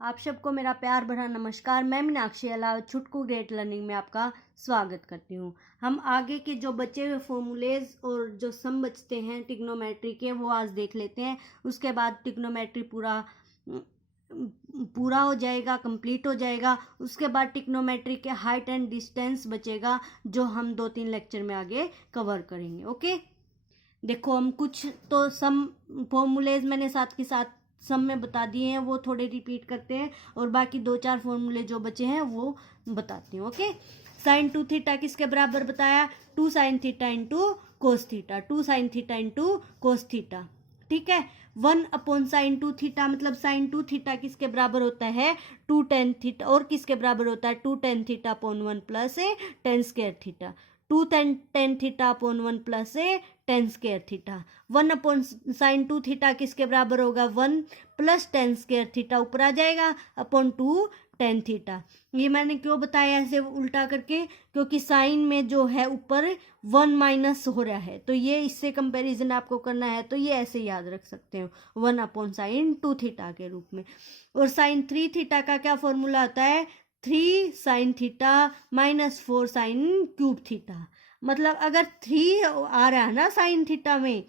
आप सबको मेरा प्यार भरा नमस्कार। मैं मीनाक्षी अलाव छुटकू ग्रेट लर्निंग में आपका स्वागत करती हूँ। हम आगे के जो बचे हुए फॉर्मूलेज और जो सम बचते हैं ट्रिग्नोमेट्री के वो आज देख लेते हैं। उसके बाद ट्रिग्नोमेट्री पूरा हो जाएगा, कंप्लीट हो जाएगा। उसके बाद ट्रिग्नोमेट्री के हाइट एंड डिस्टेंस बचेगा जो हम 2-3 लेक्चर में आगे कवर करेंगे। ओके, देखो हम कुछ तो सम फॉर्मूलेज मैंने साथ के साथ सम में बता दिए हैं, वो थोड़े रिपीट करते हैं और बाकी 2-4 फॉर्मूले जो बचे हैं वो बताती हूँ। ओके, साइन 2 थीटा किसके बराबर बताया? 2 sine theta into cos theta, 2 sine theta into cos theta. ठीक है, 1 अपॉन साइन 2 थीटा मतलब साइन 2 थीटा किसके बराबर होता है? 2 टेन थीटा। और किसके बराबर होता है? 2 tan theta upon 1 plus ten square theta. 2 tan theta upon 1 plus ten square theta. 1 upon sine 2 theta किसके बराबर होगा? 1 प्लस टेन स्क्वायर थीटा ऊपर आ जाएगा अपॉन 2 टेन थीटा। ये मैंने क्यों बताया ऐसे उल्टा करके? क्योंकि साइन में जो है ऊपर 1 माइनस हो रहा है, तो ये इससे कंपैरिजन आपको करना है तो ये ऐसे याद रख सकते हो 1 अपॉन साइन 2 थीटा के रूप में। और साइन 3 थीटा का क्या फॉर्मूला आता है? 3 sine theta minus 4 sine cube theta. मतलब अगर 3 आ रहा है ना साइन थीटा में,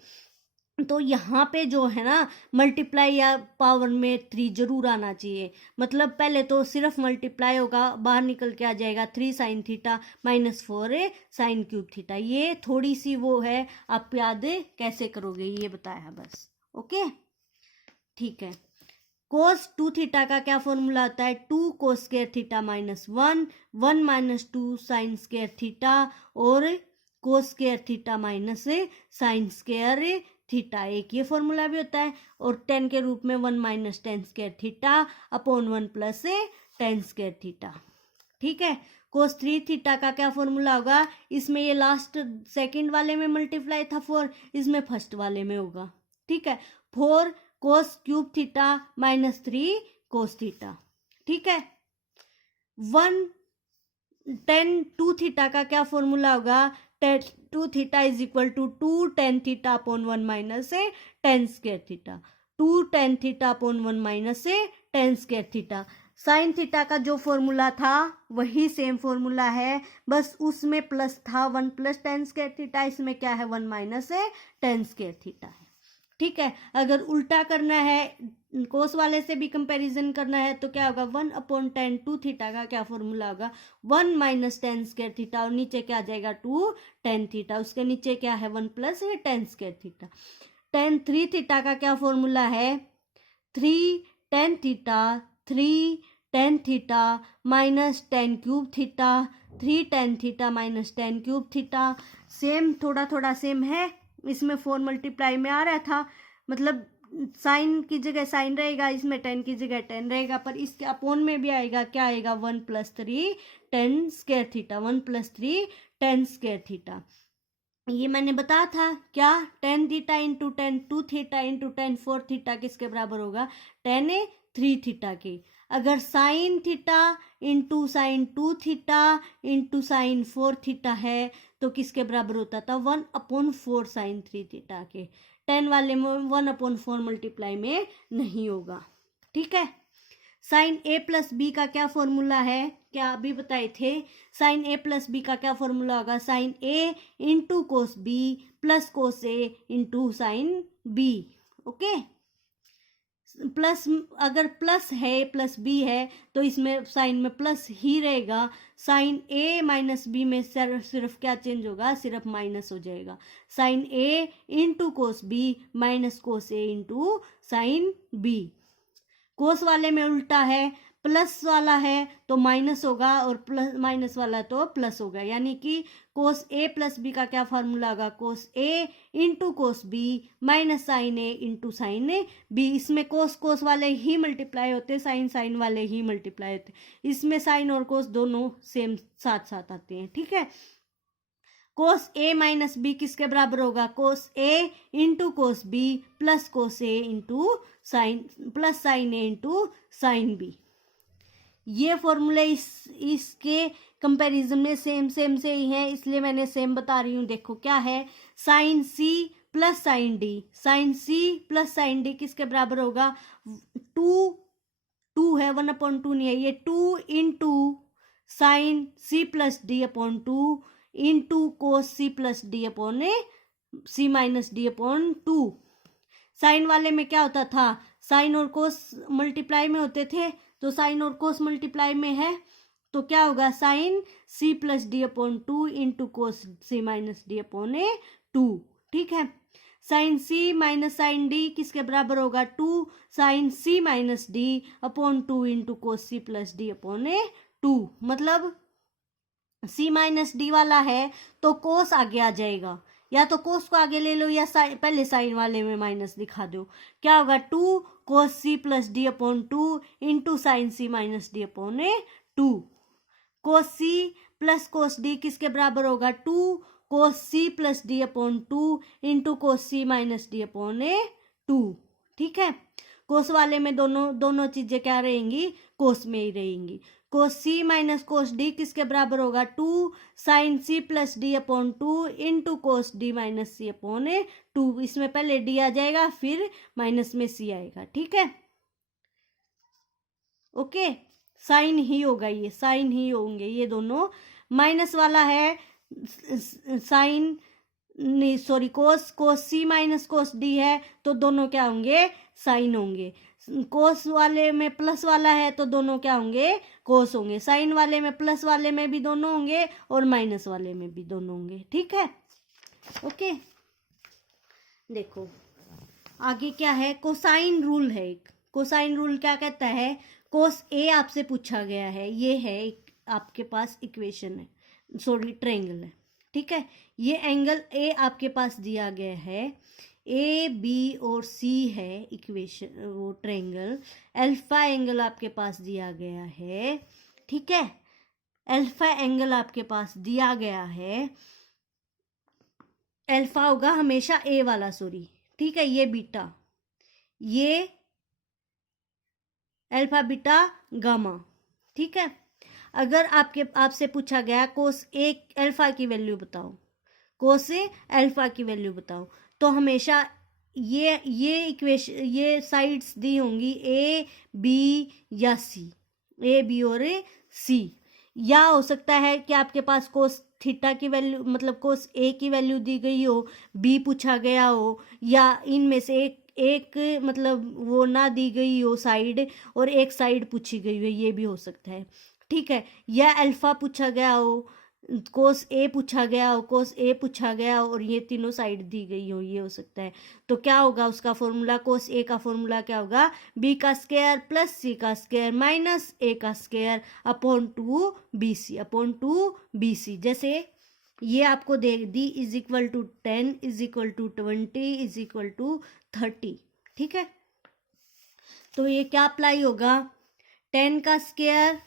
तो यहाँ पे जो है ना मल्टीप्लाई या पावर में 3 जरूर आना चाहिए। मतलब पहले तो सिर्फ मल्टीप्लाई होगा, बाहर निकल के आ जाएगा 3 sine theta minus 4 sine cube theta. ये थोड़ी सी वो है, आप याद कैसे करोगे ये बताया बस। ओके, ठीक है। कोस 2 थीटा का क्या फॉर्मूला आता है? 2 cos square theta minus 1 minus 2 sine square theta और cos square theta minus sine square theta. एक ये फॉर्मूला भी होता है। और 10 के रूप में 1 minus tan square theta upon 1 plus ten square theta. ठीक है, कोस 3 थीटा का क्या फॉर्मूला होगा? इसमें ये लास्ट सेकंड वाले में मल्टीप्लाई था 4, इसमें फर्स्ट वाले में होगा। ठीक है, 4 cos cube theta minus 3 cos theta. ठीक है, 1 टेन 2 थीटा का क्या फॉर्मूला होगा? 2 theta is equal to 2 tan theta upon 1 minus tan square theta. 2 tan theta upon 1 minus tan square theta. Sine theta का जो फॉर्मूला था वही सेम फॉर्मूला है, बस उसमें प्लस था 1 प्लस टेन स्क्वायर थीटा, इसमें क्या है 1 माइनस टेन स्क्वायर थीटा है। ठीक है, अगर उल्टा करना है, कोस वाले से भी कंपैरिजन करना है तो क्या होगा? 1 अपॉन टेन 2 थीटा का क्या फॉर्मूला होगा? 1 माइनस टेन स्क्वायर थीटा और नीचे क्या आ जाएगा? 2 टेन थीटा। उसके नीचे क्या है? 1 plus ten square theta. Ten 3 theta का क्या फॉर्मूला है? 3 tan theta 3 tan theta minus ten cube theta. 3 tan theta minus ten cube theta. Same, थोड़ा थोड़ा सेम है। इसमें 4 मल्टीप्लाई में आ रहा था, मतलब साइन की जगह साइन रहेगा, इसमें 10 की जगह 10 रहेगा, पर इसके अपोन में भी आएगा, क्या आएगा? 1 plus 3 ten square theta. 1 plus 3 ten square theta. ये मैंने बताया था क्या? 10 theta into 10 2 theta into 10 4 theta किसके बराबर होगा? 10 3 थीटा के। अगर sine theta into sine 2 theta into sine 4 theta है तो किसके बराबर होता था? 1 अपॉन 4 साइन 3 थीटा के। 10 वाले में 1 अपॉन 4 मल्टीप्लाई में नहीं होगा। ठीक है, साइन ए प्लस बी का क्या फॉर्मूला है? क्या अभी बताए थे? साइन ए प्लस बी का क्या फॉर्मूला होगा? Sine A into cos B plus cos A into sine B. Okay, plus, अगर प्लस है प्लस बी है तो इसमें साइन में प्लस ही रहेगा। साइन ए माइनस बी में सिर्फ क्या चेंज होगा? सिर्फ माइनस हो जाएगा। Sine A into cos B minus cos A into sine B. Cos वाले में उल्टा है, प्लस वाला है तो माइनस होगा और प्लस माइनस वाला तो प्लस होगा, यानी कि कोस ए प्लस बी का क्या फॉर्मूला होगा? Cos A into cos B minus sine A into sine B. इसमें कोस कोस वाले ही मल्टीप्लाई होते, साइन साइन वाले ही मल्टीप्लाई होते। इसमें साइन और कोस दोनों सेम साथ साथ आते हैं। ठीक है, कोस ए माइनस बी किसके बराबर होगा? Cos A into cos B plus cos A into sine plus sine A into sine B. ये फॉर्मूले इसके कंपैरिजन में सेम सेम से ही है, इसलिए मैंने सेम बता रही हूँ। देखो क्या है? Sine C plus sine D. Sine C plus sine D किसके बराबर होगा? 2 टू है, 1/2 नहीं है, ये 2 into sine C plus D upon 2 into cos C plus D upon C minus D upon 2। Sine वाले में क्या होता था, साइन और कोस मल्टीप्लाई में होते थे, तो साइन और कोस मल्टीप्लाई में है, तो क्या होगा, sine C plus D upon 2 into cos C minus D upon 2। ठीक है, sine C minus sine D किसके बराबर होगा, 2 sine C minus D upon 2 into cos C plus D upon 2। मतलब सी माइनस डी वाला है तो कोस आगे आ जाएगा, या तो कोस को आगे ले लो या पहले साइन वाले में माइनस दिखा दो। क्या होगा, 2 cos C plus D upon 2 into sine C minus D upon 2। Cos C plus cos D किसके बराबर होगा, 2 cos C plus D upon 2 into cos C minus D upon 2। ठीक है, कोस वाले में दोनों चीजें क्या रहेंगी, कोस में ही रहेंगी। कोस सी माइनस कोस डी किसके बराबर होगा, 2 sine C plus D upon 2 into cos D minus C upon 2। इसमें पहले डी आ जाएगा फिर माइनस में सी आएगा। ठीक है, ओके, साइन ही होगा, ये साइन ही होंगे ये दोनों। माइनस वाला है साइन नहीं सॉरी कोस सी माइनस कोस डी है, तो दोनों क्या होंगे, साइन होंगे। कोस वाले में प्लस वाला है तो दोनों क्या होंगे, कोस होंगे। साइन वाले में प्लस वाले में भी दोनों होंगे और माइनस वाले में भी दोनों होंगे। ठीक है, ओके। देखो आगे क्या है, कोसाइन रूल है एक। कोसाइन रूल क्या कहता है, कोस ए आपसे पूछा गया है, ये है एक आपके पास इक्वेशन है, सॉरी ट्रायंगल है। ठीक है, ये एंगल ए आपके पास दिया गया है, ए बी और सी है इक्वेशन, वो ट्रायंगल। अल्फा एंगल आपके पास दिया गया है। ठीक है, अल्फा एंगल आपके पास दिया गया है, अल्फा होगा हमेशा ए वाला, सॉरी। ठीक है, ये बीटा, ये अल्फा बीटा गामा। ठीक है, अगर आपसे पूछा गया कोस ए अल्फा की वैल्यू बताओ, कोस ए अल्फा की वैल्यू बताओ, तो हमेशा ये इक्वेशन, ये साइड्स दी होंगी ए बी या सी, ए बी और सी। या हो सकता है कि आपके पास कोस थीटा की वैल्यू, मतलब कोस ए की वैल्यू दी गई हो, बी पूछा गया हो, या इनमें से एक मतलब वो ना दी गई हो साइड, और एक साइड पूछी गई हो, ये भी हो सकता है। ठीक है, या अल्फा पूछा गया हो, कोस ए पूछा गया हो, कोस ए पूछा गया हो, और ये तीनों साइड दी गई हो, ये हो सकता है। तो क्या होगा उसका फॉर्मूला, कोस ए का फॉर्मूला क्या होगा, बी का स्क्वायर प्लस सी का स्क्वायर माइनस ए का square upon 2 B C upon 2 B C. जैसे ये आपको दे दी is equal to 10 is equal to 20 is equal to 30। ठीक है, तो ये क्या अप्लाई होगा, 10 का स्क्वायर,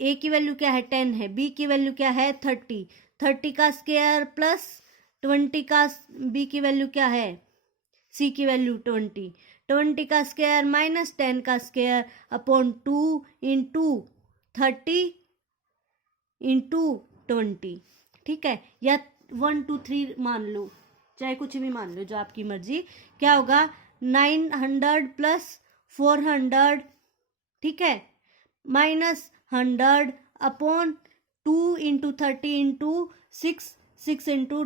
ए की वैल्यू क्या है 10 है, बी की वैल्यू क्या है 30, 30 का स्क्वायर प्लस 20 का, बी की वैल्यू क्या है, सी की वैल्यू 20, 20 का स्क्वायर माइनस 10 का स्क्वायर अपॉन 2 इंटू 30 इंटू 20। ठीक है, या 1 2 3 मान लो, चाहे कुछ भी मान लो, जो आपकी मर्जी। क्या होगा, 900 प्लस 400, ठीक है, minus 100 upon 2 into 30 into 6 into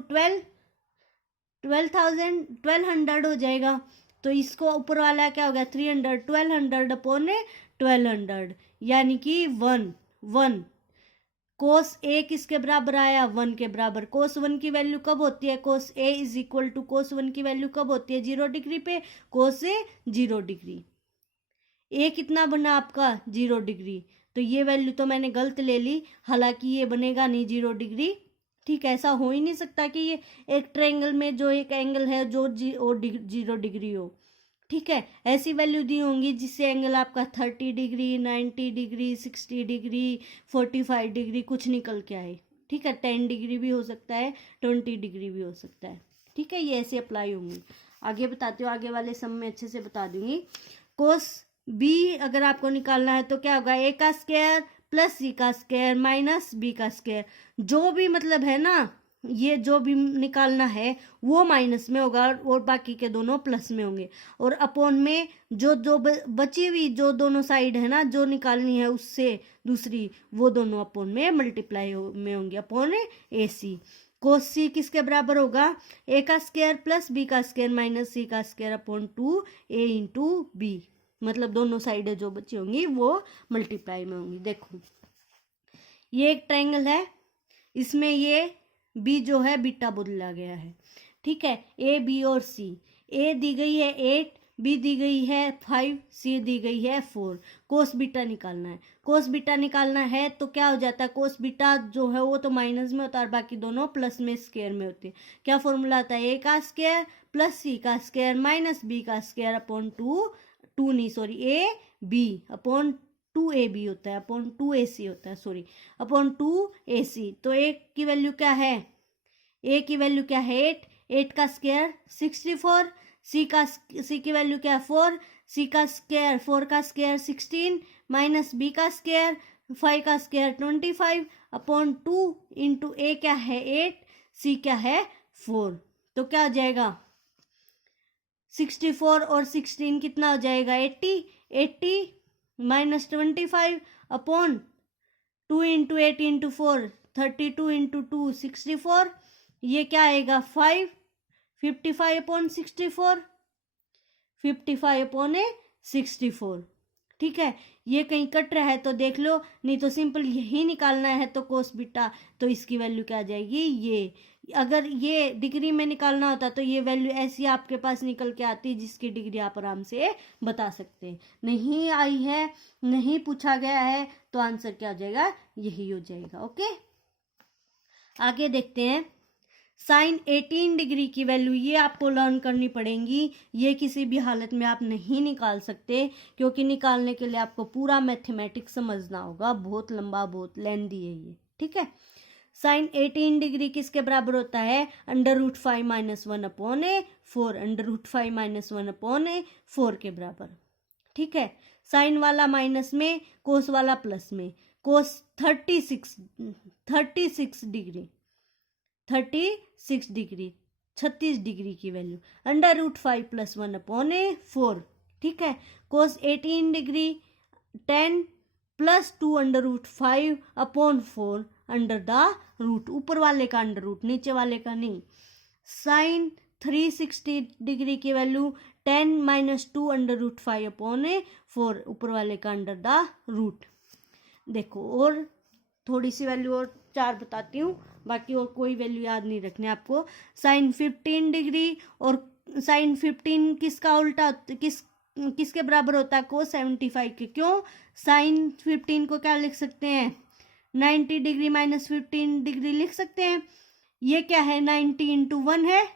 1200 हो जाएगा। तो इसको ऊपर वाला क्या होगा 300, 1200 अपॉन 1200, यानी कि 1 कोस ए किसके बराबर आया, 1 के बराबर। कोस 1 की वैल्यू कब होती है, कोस ए इज इक्वल टू कोस 1 की वैल्यू कब होती है, 0 डिग्री पे, कोस ए 0 डिग्री। ए कितना बना आपका 0 डिग्री, तो ये वैल्यू तो मैंने गलत ले ली, हालांकि ये बनेगा नहीं 0 डिग्री। ठीक है, ऐसा हो ही नहीं सकता कि ये एक ट्रायंगल में जो एक एंगल है जो 0 डिग्री हो। ठीक है, ऐसी वैल्यू दी होंगी जिससे एंगल आपका 30 डिग्री 90 डिग्री 60 डिग्री 45 डिग्री कुछ निकल के आए। ठीक है, 10 डिग्री भी हो सकता है, 20 डिग्री भी हो सकता है। ठीक है, ये ऐसे अप्लाई होंगी। आगे बताती हूँ, आगे वाले सम में अच्छे से बता दूंगी। कोस बी अगर आपको निकालना है तो क्या होगा, ए का स्क्वायर प्लस सी का स्क्वायर माइनस बी का स्क्वायर। जो भी मतलब है ना, ये जो भी निकालना है वो माइनस में होगा और बाकी के दोनों प्लस में होंगे, और अपॉन में जो जो बची हुई जो दोनों साइड है ना जो निकालनी है उससे दूसरी, वो दोनों अपॉन में मल्टीप्लाई में होंगे अपॉन ए सी। कोस सी किसके बराबर होगा, ए का स्क्वायर प्लस बी का स्क्वायर माइनस सी का स्क्वायर अपॉन 2 ए इंटू बी, मतलब दोनों साइडें जो बची होंगी वो मल्टीप्लाई में होंगी। देखो ये एक ट्रायंगल है, इसमें ये बी जो है बीटा बदला गया है, ठीक है। ए बी और सी, ए दी गई है 8, बी दी गई है 5, सी दी गई है 4। कोस बीटा निकालना है, कोस बीटा निकालना है तो क्या हो जाता है, कोस बीटा जो है वो तो माइनस में होता है और बाकी दोनों प्लस में स्क्वायर में होते हैं। क्या फॉर्मूला आता है, ए का स्क्वायर प्लस सी का स्क्वायर माइनस बी का square upon A B upon 2ab होता है अपॉन 2ac होता है, सॉरी अपॉन 2ac। तो ए की वैल्यू क्या है, ए की वैल्यू क्या है 8 का स्क्वायर 64, सी की वैल्यू क्या है 4, सी का स्क्वायर 4 का स्क्वायर 16 माइनस बी का स्क्वायर 5 का स्क्वायर 25 अपॉन 2 इंटू ए क्या है 8, सी क्या है 4। तो क्या हो जाएगा 64 और 16 कितना हो जाएगा 80 minus 25 upon 2 into 8 into 4 32 into 2 64, ये क्या आएगा 55 अपॉन 64, 55 अपॉन 64, ठीक है। ये कहीं कट रहा है तो देख लो, नहीं तो सिंपल यही निकालना है तो कोस बीटा, तो इसकी वैल्यू क्या आ जाएगी ये। अगर ये डिग्री में निकालना होता तो ये वैल्यू ऐसी आपके पास निकल के आती जिसकी डिग्री आप आराम से बता सकते हैं। नहीं आई है, नहीं पूछा गया है, तो आंसर क्या हो जाएगा, यही हो जाएगा। ओके, आगे देखते हैं। साइन 18 डिग्री की वैल्यू ये आपको लर्न करनी पड़ेगी, ये किसी भी हालत में आप नहीं निकाल सकते, क्योंकि निकालने के लिए आपको पूरा मैथमेटिक्स समझना होगा, बहुत लंबा बहुत लेंथी है ये, ठीक है। साइन 18 डिग्री किसके बराबर होता है, √5 - 1 अपॉन 4, √5 - 1 अपॉन 4 के बराबर, ठीक है। साइन वाला माइनस में, कोस वाला प्लस में, कोस 36 डिग्री 36 डिग्री की वैल्यू √5 + 1 अपॉन 4, ठीक है। Cos 18 degree 10 + 2 √5 upon 4 under the root, ऊपर वाले का अंडर रूट, नीचे वाले का नहीं। साइन 360 डिग्री की वैल्यू 10 - 2 √5 अपॉन 4, ऊपर वाले का अंडर द रूट। देखो और थोड़ी सी वैल्यू और 4 बताती हूँ, बाकी और कोई वैल्यू याद नहीं रखने आपको। साइन 15 डिग्री, और साइन 15 किसका उल्टा किसके बराबर होता है, कोस 75 के। क्यों, साइन 15 को क्या लिख सकते हैं, 90 डिग्री - 15 डिग्री लिख सकते हैं। ये क्या है 90 × 1 है,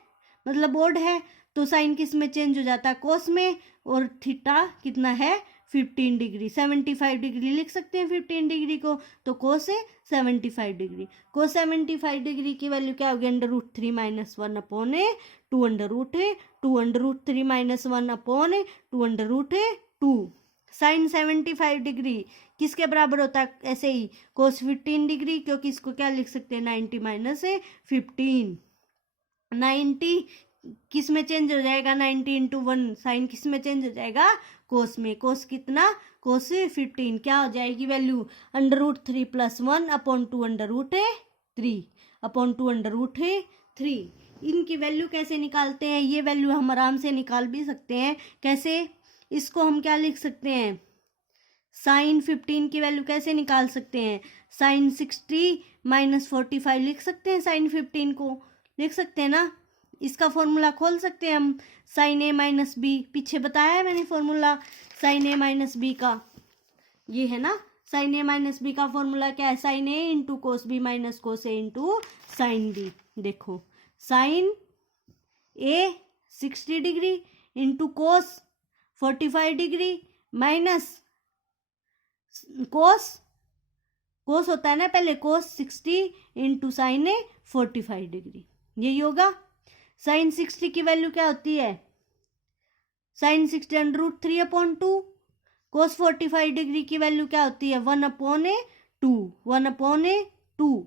मतलब ओड है, तो साइन किस में चेंज हो जाता है, कोस में, और थीटा कितना है 15 डिग्री। 75 डिग्री लिख सकते हैं 15 डिग्री को, तो कोस है 75 डिग्री। कोस 75 डिग्री की वैल्यू क्या होगी, √3 - 1 अपॉन 2 √2 √3 - 1 अपॉन 2 √2। साइन 75 डिग्री किसके बराबर होता है, ऐसे ही कोस 15 डिग्री, क्योंकि इसको क्या लिख सकते हैं 90 - 15। 90 किस में चेंज हो जाएगा, 90 × 1, साइन किस में चेंज हो जाएगा, कोस में। कोस कितना, कोस 15, क्या हो जाएगी वैल्यू, √3 + 1 अपॉन 2 √3 अपॉन 2 √3। इनकी वैल्यू कैसे निकालते हैं, ये वैल्यू हम आराम से निकाल भी सकते हैं। कैसे, इसको हम क्या लिख सकते हैं, साइन 15 की वैल्यू कैसे निकाल सकते हैं, साइन 60 - 45 लिख सकते हैं, साइन 15 को लिख सकते हैं ना। इसका फॉर्मूला खोल सकते हैं हम, साइन A - B, पीछे बताया है मैंने फॉर्मूला साइन A - B का, ये है ना। साइन A - B का फॉर्मूला क्या है, sine A × cos B - cos A × sine B। देखो sine A 60 degree into cos 45 degree minus cos होता है ना पहले, कोस 60 × साइन 45 डिग्री, यही होगा। साइन 60 की वैल्यू क्या होती है, साइन 60 √3 अपॉन 2। कोस 45 डिग्री की वैल्यू क्या होती है, 1 अपॉन 2, 1 अपॉन 2,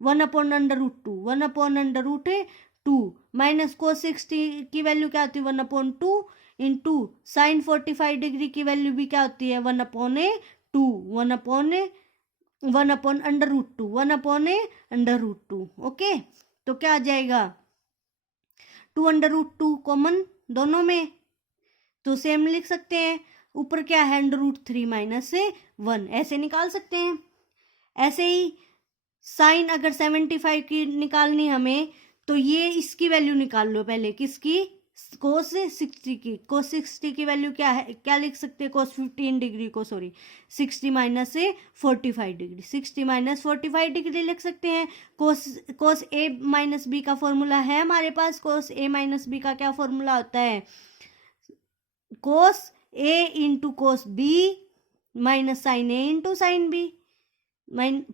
1/√2, 1/√2 माइनस cos 60 की वैल्यू क्या होती है 1/2 इंटू साइन 45 डिग्री की वैल्यू भी क्या होती है 1/2, 1/√2, ओके। तो क्या आ जाएगा 2/√2 कॉमन दोनों में, तो सेम लिख सकते हैं। ऊपर क्या है √3 माइनस 1, ऐसे निकाल सकते हैं। ऐसे ही साइन अगर 75 की निकालनी हमें, तो ये इसकी वैल्यू निकाल लो पहले, किसकी cos 60 की। cos 60 की वैल्यू क्या है, क्या लिख सकते हैं cos 15 डिग्री को, sorry 60 minus 45 degree, 60 minus 45 degree लिख सकते हैं। cos a माइनस बी का फॉर्मूला है हमारे पास। cos a माइनस बी का क्या फॉर्मूला होता है cos a into cos b minus sine a into sine b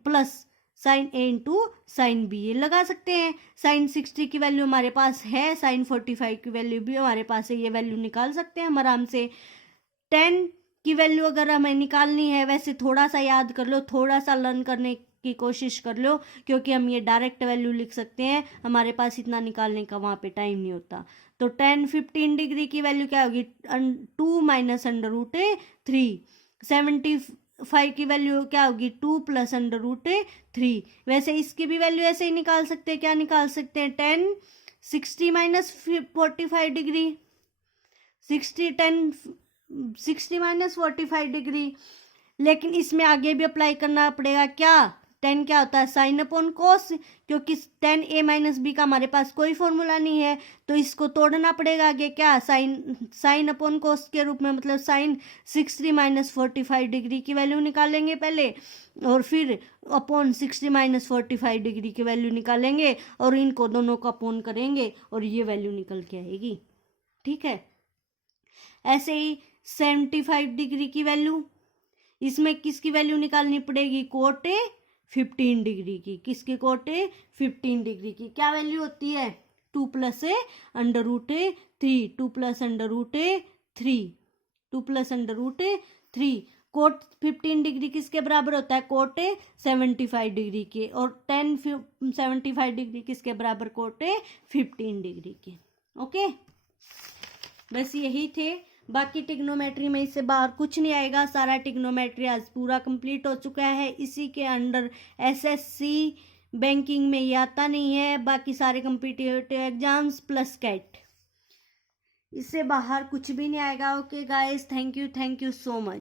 plus sine A into sine B, ये लगा सकते हैं। साइन 60 की वैल्यू हमारे पास है, साइन 45 की वैल्यू भी हमारे पास है, ये वैल्यू निकाल सकते हैं हम आराम से। 10 की वैल्यू अगर हमें निकालनी है, वैसे थोड़ा सा याद कर लो, थोड़ा सा लर्न करने की कोशिश कर लो, क्योंकि हम ये डायरेक्ट वैल्यू लिख सकते हैं, हमारे पास इतना निकालने का वहाँ पे टाइम नहीं होता। तो 15 डिग्री की वैल्यू क्या होगी 2 माइनस √3, 75 की वैल्यू क्या होगी 2 प्लस √3। वैसे इसकी भी वैल्यू ऐसे ही निकाल सकते हैं, क्या निकाल सकते हैं 10 60 माइनस 45 डिग्री, 60 माइनस 45 डिग्री। लेकिन इसमें आगे भी अप्लाई करना पड़ेगा, क्या 10 क्या होता है साइन अपॉन कोस, क्योंकि 10 a माइनस बी का हमारे पास कोई फॉर्मूला नहीं है, तो इसको तोड़ना पड़ेगा आगे, क्या साइन अपॉन कोस के रूप में, मतलब साइन 60 माइनस 45 डिग्री की वैल्यू निकालेंगे पहले, और फिर अपॉन 60 माइनस 45 डिग्री की वैल्यू निकालेंगे, और इनको दोनों को अपॉन करेंगे और ये वैल्यू निकल के आएगी। ठीक है, ऐसे ही 75 डिग्री की वैल्यू, इसमें किसकी वैल्यू निकालनी पड़ेगी कोट 15 डिग्री की, किसकी कोट 15 डिग्री की क्या वैल्यू होती है 2 plus √3, 2 plus √3, 2 plus √3। Cot 15 degree किसके बराबर होता है कोट 75 डिग्री के, और 75 डिग्री किसके बराबर कोट 15 डिग्री के। ओके, बस यही थे, बाकी टिग्नोमेट्री में इससे बाहर कुछ नहीं आएगा। सारा टिग्नोमेट्री आज पूरा कंप्लीट हो चुका है, इसी के अंडर एसएससी बैंकिंग में ये आता नहीं है, बाकी सारे कॉम्पिटिटिव एग्जाम्स प्लस कैट, इससे बाहर कुछ भी नहीं आएगा। Okay guys, thank you so much.